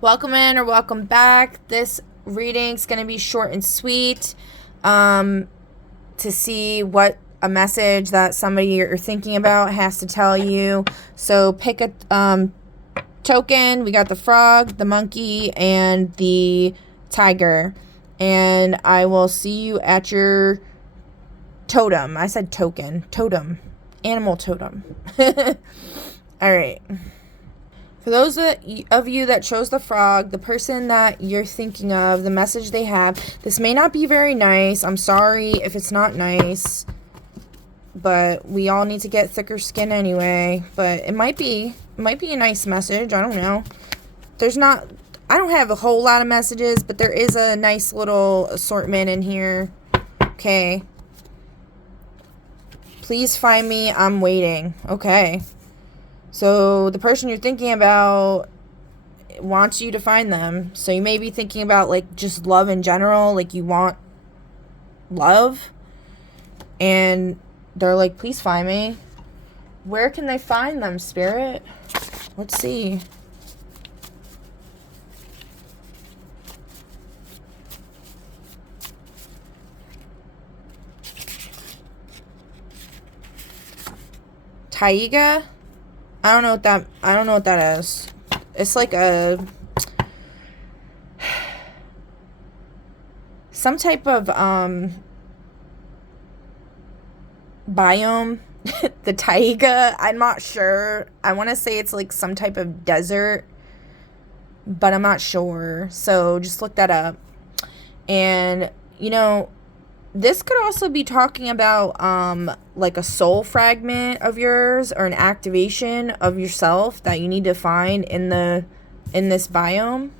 Welcome in or welcome back. This reading's going to be short and sweet to see what a message that somebody you're thinking about has to tell you. So pick a token. We got the frog, the monkey, and the tiger. And I will see you at your totem. I said token. Totem. Animal totem. All right. For those of you that chose the frog, the person that you're thinking of, the message they have, this may not be very nice. I'm sorry if it's not nice, but we all need to get thicker skin anyway. But it might be a nice message. I don't know. I don't have a whole lot of messages, but there is a nice little assortment in here. Okay. Please find me. I'm waiting. Okay. So the person you're thinking about wants you to find them. So you may be thinking about like just love in general, like you want love. And they're like, please find me. Where can they find them, Spirit? Let's see. Taiga? I don't know what that is. It's like some type of biome. The taiga, I'm not sure. I want to say it's like some type of desert, but I'm not sure. So just look that up. And this could also be talking about like a soul fragment of yours or an activation of yourself that you need to find in this biome.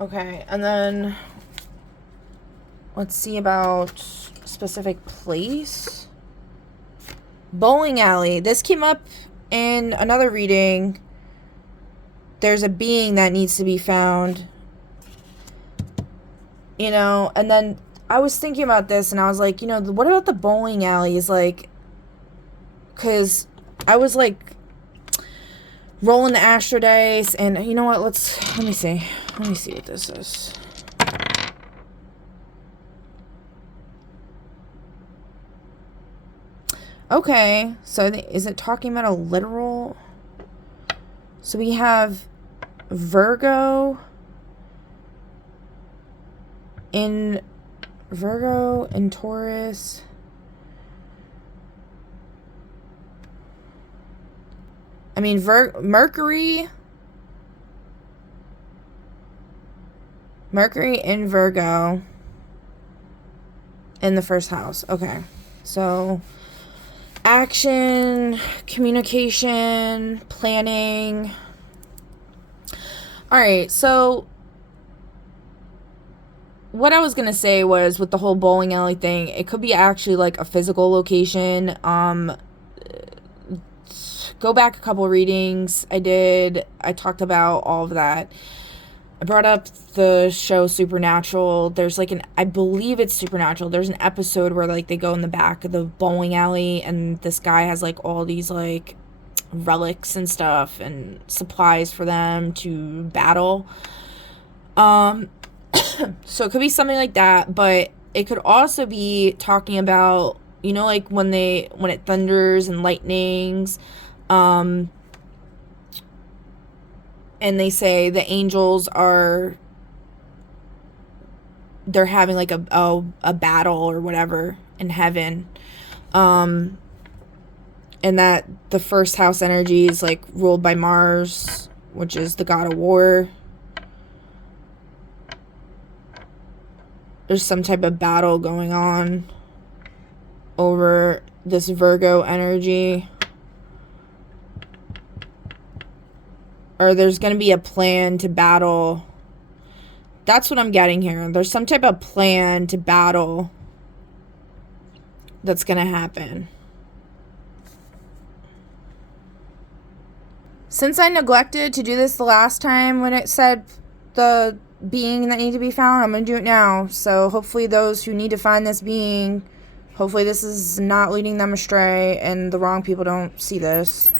Okay, and then let's see about specific place. Bowling alley. This came up in another reading. There's a being that needs to be found. And then I was thinking about this and I was like, what about the bowling alleys? Like, because I was like rolling the Astro Dice and you know what? Let me see what this is. Okay, so is it talking about a literal? So we have Virgo in Taurus. I mean, Mercury in Virgo in the first house. Okay. So action, communication, planning. All right. So what I was going to say was with the whole bowling alley thing, it could be actually like a physical location. Go back a couple readings I talked about all of that. I brought up the show Supernatural. There's like I believe it's Supernatural. There's an episode where like they go in the back of the bowling alley and this guy has like all these like relics and stuff and supplies for them to battle. So it could be something like that, but it could also be talking about, like when it thunders and lightnings, and they say the angels they're having like a battle or whatever in heaven. And that the first house energy is like ruled by Mars, which is the god of war. There's some type of battle going on over this Virgo energy. Or there's going to be a plan to battle. That's what I'm getting here. There's some type of plan to battle that's going to happen. Since I neglected to do this the last time when it said the being that need to be found, I'm going to do it now. So hopefully those who need to find this being, hopefully this is not leading them astray and the wrong people don't see this.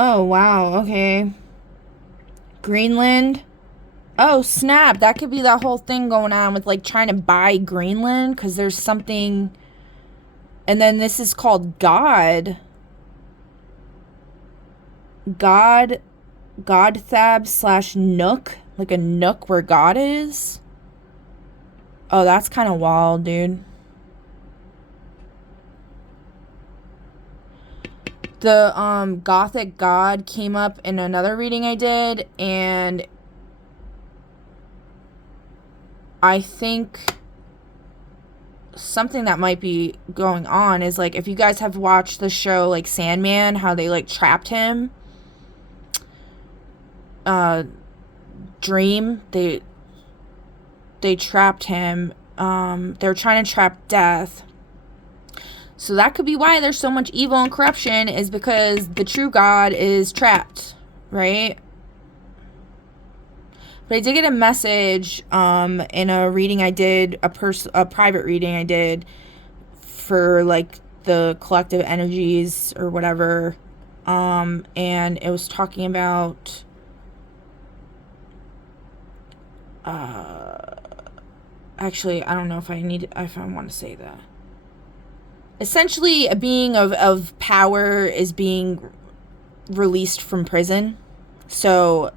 Oh, wow. Okay. Greenland. Oh, snap. That could be that whole thing going on with, like, trying to buy Greenland because there's something. And then this is called God. Godthab / Nook. Like a nook where God is. Oh, that's kind of wild, dude. The Gothic God came up in another reading I did, and I think something that might be going on is, like, if you guys have watched the show, like, Sandman, how they, like, trapped him. Dream, they trapped him. They were trying to trap Death. So that could be why there's so much evil and corruption, is because the true God is trapped, right? But I did get a message in a reading I did, a private reading I did for, like, the collective energies or whatever, and it was talking about actually, I don't know if I want to say that. Essentially, a being of power is being released from prison. So,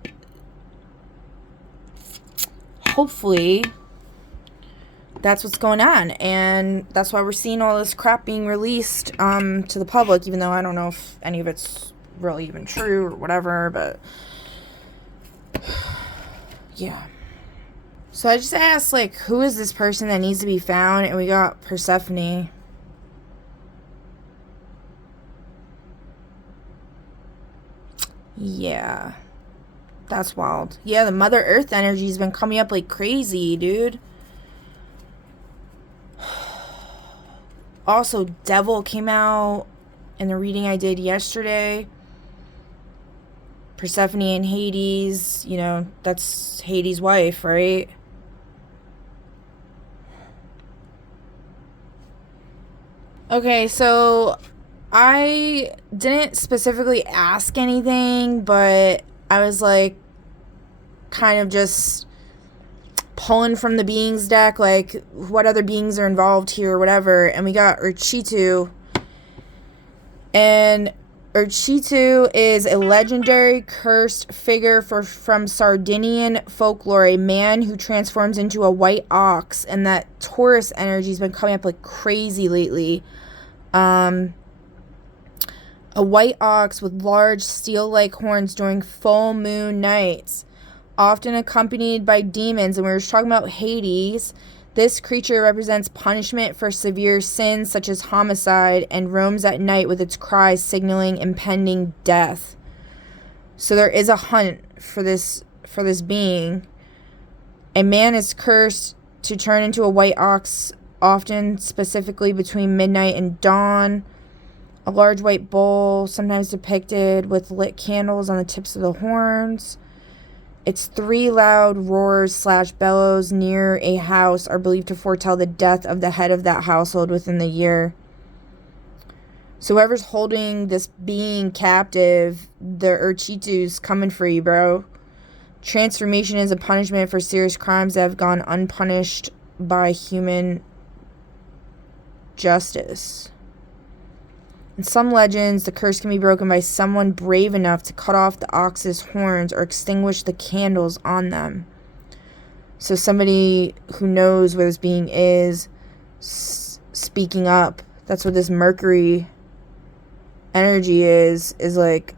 hopefully, that's what's going on. And that's why we're seeing all this crap being released to the public, even though I don't know if any of it's really even true or whatever. But, yeah. So I just asked, like, who is this person that needs to be found? And we got Persephone. Yeah. That's wild. Yeah, the Mother Earth energy's been coming up like crazy, dude. Also, Devil came out in the reading I did yesterday. Persephone and Hades, you know, that's Hades' wife, right? Okay, so I didn't specifically ask anything, but I was, like, kind of just pulling from the beings deck, like, what other beings are involved here or whatever, and we got Urchitu. And Urchitu is a legendary cursed figure from Sardinian folklore, a man who transforms into a white ox, and that Taurus energy's been coming up like crazy lately. A white ox with large steel-like horns during full moon nights, often accompanied by demons. And we were just talking about Hades. This creature represents punishment for severe sins such as homicide and roams at night with its cries signaling impending death. So there is a hunt for this being. A man is cursed to turn into a white ox, often specifically between midnight and dawn. A large white bull, sometimes depicted with lit candles on the tips of the horns. Its 3 loud roars / bellows near a house are believed to foretell the death of the head of that household within the year. So whoever's holding this being captive, the Urchitu's coming for you, bro. Transformation is a punishment for serious crimes that have gone unpunished by human justice. In some legends, the curse can be broken by someone brave enough to cut off the ox's horns or extinguish the candles on them. So somebody who knows where this being is, speaking up. That's what this Mercury energy is like.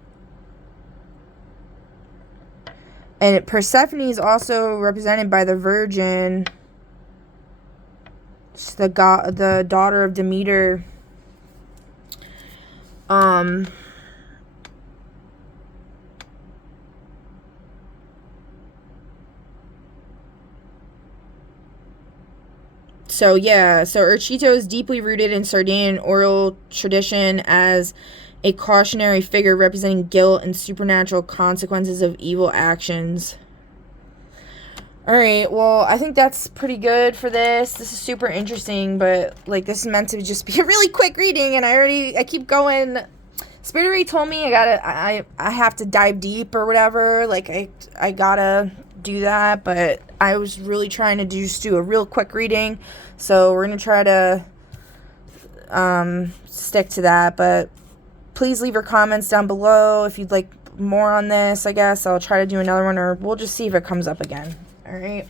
And Persephone is also represented by the Virgin. She's the daughter of Demeter. So Urchitu is deeply rooted in Sardinian oral tradition as a cautionary figure representing guilt and supernatural consequences of evil actions. Alright, well, I think that's pretty good for this. This is super interesting, but, like, this is meant to just be a really quick reading, and I keep going Spirit already told me I have to dive deep or whatever. Like, I gotta do that, but I was really trying to just do a real quick reading. So we're gonna try to stick to that, but please leave your comments down below if you'd like more on this. I guess I'll try to do another one, or we'll just see if it comes up again. All right.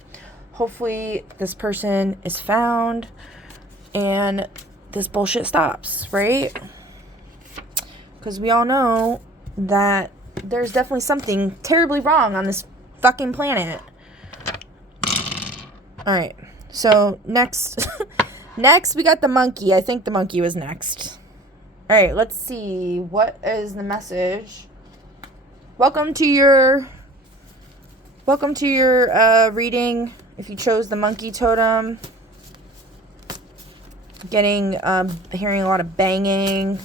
Hopefully this person is found and this bullshit stops, right? Because we all know that there's definitely something terribly wrong on this fucking planet. All right. So next, next we got the monkey. I think the monkey was next. All right. Let's see. What is the message? Welcome to your reading. If you chose the monkey totem, hearing a lot of banging,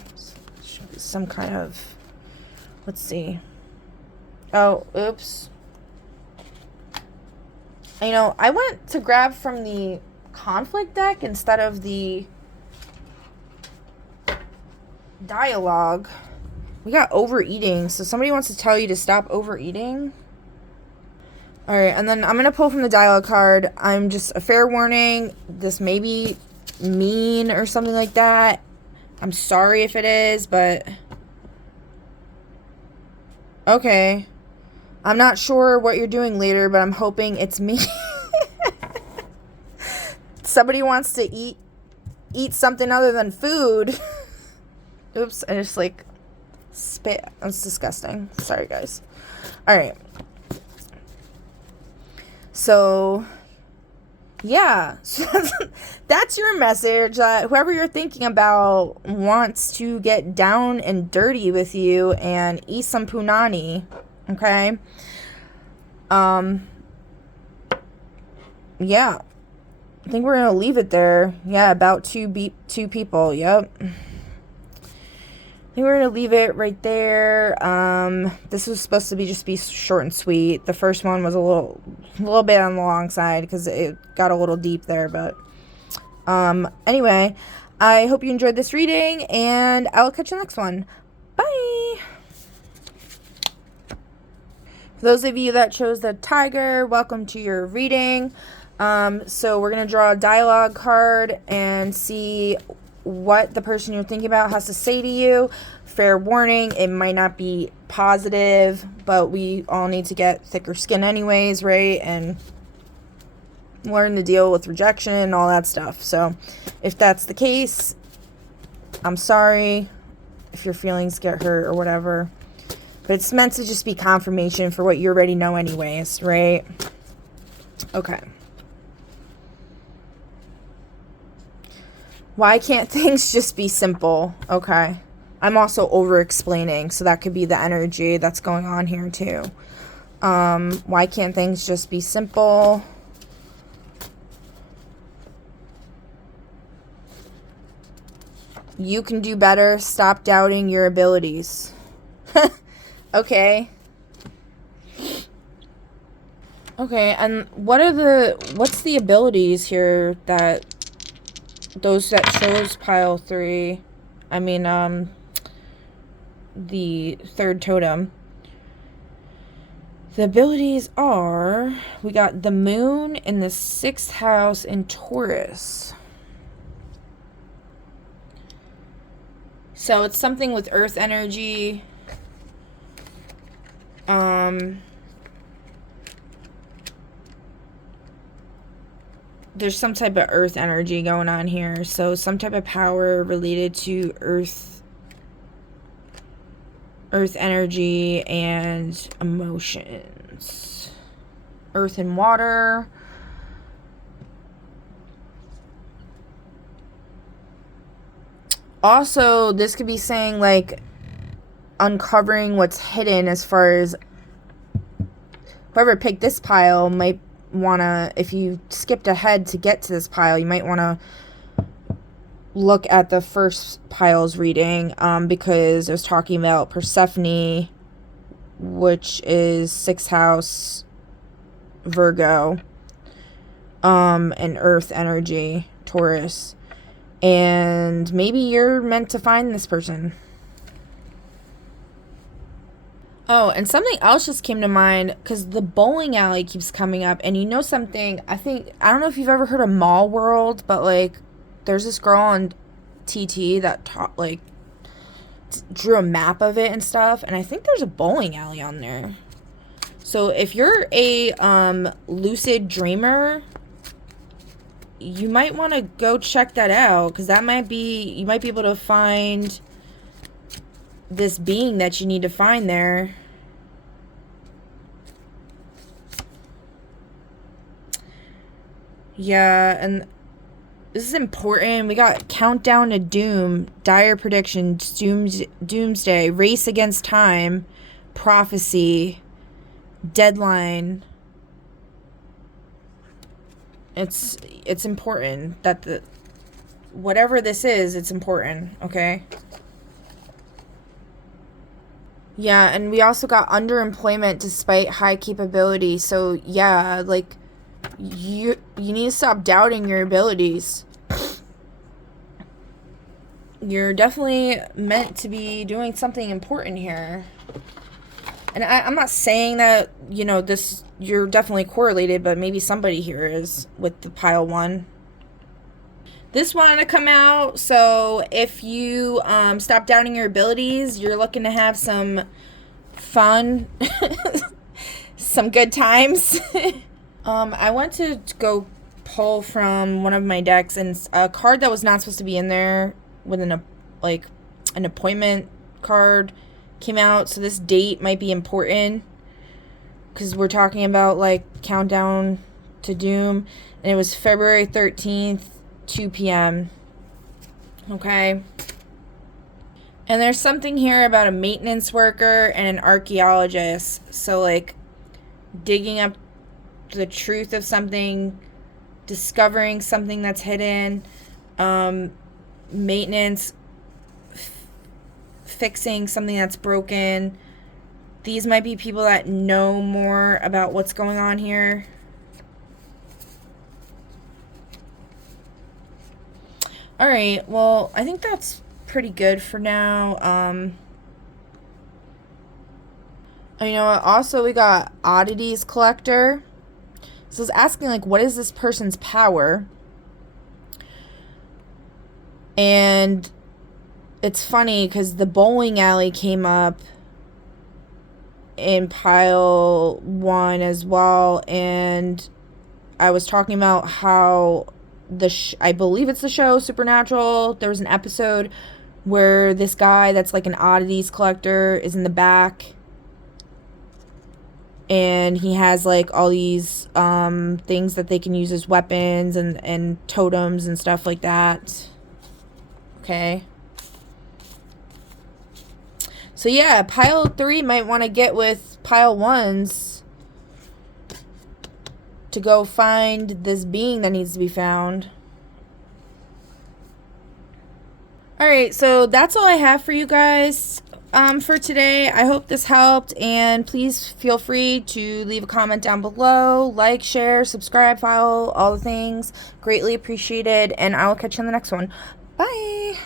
some kind of, let's see. Oh, oops. You know, I went to grab from the conflict deck instead of the dialogue. We got overeating, so somebody wants to tell you to stop overeating. Alright, and then I'm going to pull from the dialogue card. I'm just a fair warning. This may be mean or something like that. I'm sorry if it is, but okay. I'm not sure what you're doing later, but I'm hoping it's me. Somebody wants to eat something other than food. Oops, I just like spit. That's disgusting. Sorry, guys. Alright. So, yeah. So that's your message. Whoever you're thinking about wants to get down and dirty with you and eat some punani. Okay? Yeah. I think we're going to leave it there. Yeah, about two people. Yep. I think we're going to leave it right there. This was supposed to be short and sweet. The first one was a little bit on the long side because it got a little deep there, but anyway, I hope you enjoyed this reading, and I'll catch you next one. Bye. For those of you that chose the tiger, welcome to your reading. So we're going to draw a dialogue card and see what the person you're thinking about has to say to you. Fair warning, it might not be positive, but we all need to get thicker skin anyways, right? And learn to deal with rejection and all that stuff. So if that's the case, I'm sorry if your feelings get hurt or whatever. But it's meant to just be confirmation for what you already know anyways, right? Okay. Why can't things just be simple? Okay. I'm also over-explaining, so that could be the energy that's going on here too. Why can't things just be simple? You can do better. Stop doubting your abilities. Okay. Okay, and what's the abilities here that those that chose pile 3, I mean, the third totem. The abilities are, we got the moon in the 6th house in Taurus. So it's something with earth energy. There's some type of earth energy going on here. So some type of power related to earth energy and emotions. Earth and water. Also, this could be saying like uncovering what's hidden, as far as whoever picked this pile might want to, if you skipped ahead to get to this pile, you might want to look at the first pile's reading, because it was talking about Persephone, which is 6th house Virgo, and earth energy Taurus, and maybe you're meant to find this person. Oh, and something else just came to mind because the bowling alley keeps coming up. And you know something? I don't know if you've ever heard of Mall World, but like, there's this girl on TT that drew a map of it and stuff. And I think there's a bowling alley on there. So if you're a lucid dreamer, you might want to go check that out because you might be able to find this being that you need to find there. Yeah, and this is important. We got Countdown to Doom, Dire Predictions, Doomsday, Race Against Time, Prophecy, Deadline. It's important that whatever this is, it's important, okay? Yeah, and we also got underemployment despite high capability. So, yeah, like you need to stop doubting your abilities. You're definitely meant to be doing something important here. And I'm not saying that, you're definitely correlated, but maybe somebody here is with the pile 1. This wanted to come out, so if you stop doubting your abilities, you're looking to have some fun, some good times. I went to go pull from one of my decks, and a card that was not supposed to be in there with an appointment card came out, so this date might be important because we're talking about like Countdown to Doom, and it was February 13th, 2 p.m. Okay. And there's something here about a maintenance worker and an archaeologist. So like digging up the truth of something, discovering something that's hidden, maintenance, fixing something that's broken. These might be people that know more about what's going on here. All right, well, I think that's pretty good for now. Also we got Oddities Collector. So it's asking, like, what is this person's power? And it's funny because the bowling alley came up in pile 1 as well, and I was talking about how I believe it's the show Supernatural. There was an episode where this guy that's like an oddities collector is in the back, and he has like all these things that they can use as weapons and totems and stuff like that. Okay. So yeah, pile 3 might want to get with pile 1's to go find this being that needs to be found. Alright, so that's all I have for you guys for today. I hope this helped, and please feel free to leave a comment down below, like, share, subscribe, follow, all the things. Greatly appreciated, and I will catch you in the next one. Bye!